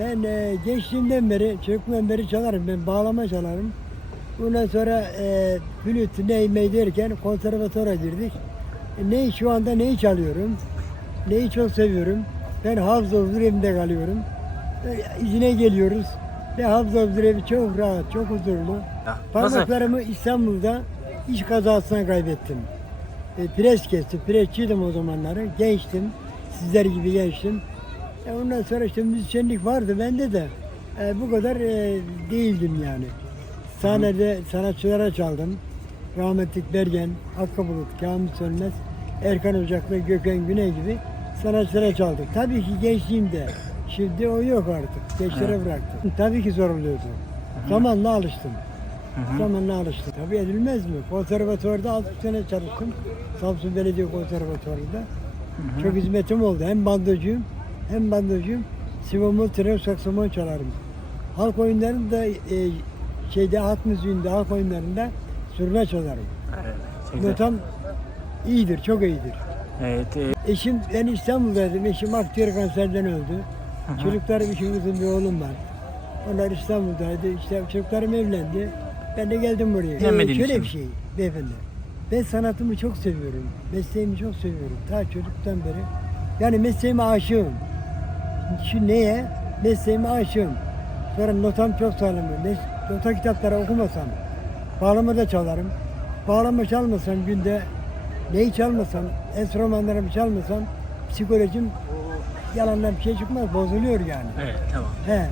Ben e, gençliğimden beri, çocukluğumdan beri çalarım. Ben bağlama çalarım. Ondan sonra e, flüt, ney, mey derken konservatora girdik. E, neyi şu anda neyi çalıyorum? Neyi çok seviyorum. Ben Havza Huzur evinde kalıyorum. E, izine geliyoruz. Ve Havza Huzur evi çok rahat, çok huzurlu. Ya, Nasıl? Parmaklarımı İstanbul'da iş kazasına kaybettim. E, pres kesti, presçiydim o zamanları. Gençtim, sizler gibi gençtim. E, ondan sonra işte müzisyenlik vardı bende de. E, bu kadar e, değildim yani. Sahnede sanatçılara çaldım. Rahmetlik Bergen, Hakkı Bulut, Kamil Sönmez, Erkan Ocaklı, Gökhan Güney gibi sanatçılara çaldık. Tabii ki gençliğimde. Şimdi o yok artık. Gençlere bıraktım. Tabii ki zor oluyordu. Zamanla alıştım. Hı hı. Zamanla alıştım. Tabii edilmez mi? Konservatuvarda 6 sene çalıştım. Samsun Belediye Konservatuvarı'nda. Çok hizmetim oldu. Hem bandocuyum hem bandocuyum. Sivamol, tren, saksafon çalarım. Halk oyunlarında e, şeyde halk müziğinde, halk oyunlarında zurna çalarım. Evet. Notam iyidir, çok iyidir. Evet, e, Eşim, ben İstanbul'daydım. Eşim akciğer kanserden öldü. hı. Çocuklarım, iki kızım, bir oğlum var. Onlar İstanbul'daydı. İşte çocuklarım evlendi. Ben de geldim buraya. Evlenmediğin şöyle için bir şey beyefendi. Ben sanatımı çok seviyorum. Mesleğimi çok seviyorum. Ta çocuktan beri. Yani mesleğime aşığım. Şu neye? Mesleğime aşığım. Sonra notam çok sağlam. Nota kitapları okumasam, bağlama da çalarım. Bağlama çalmasam günde neyi çalmasam, enstrümanlarımı çalmasam psikolojim yalandan bir şey çıkmaz, bozuluyor yani. evet tamam. He.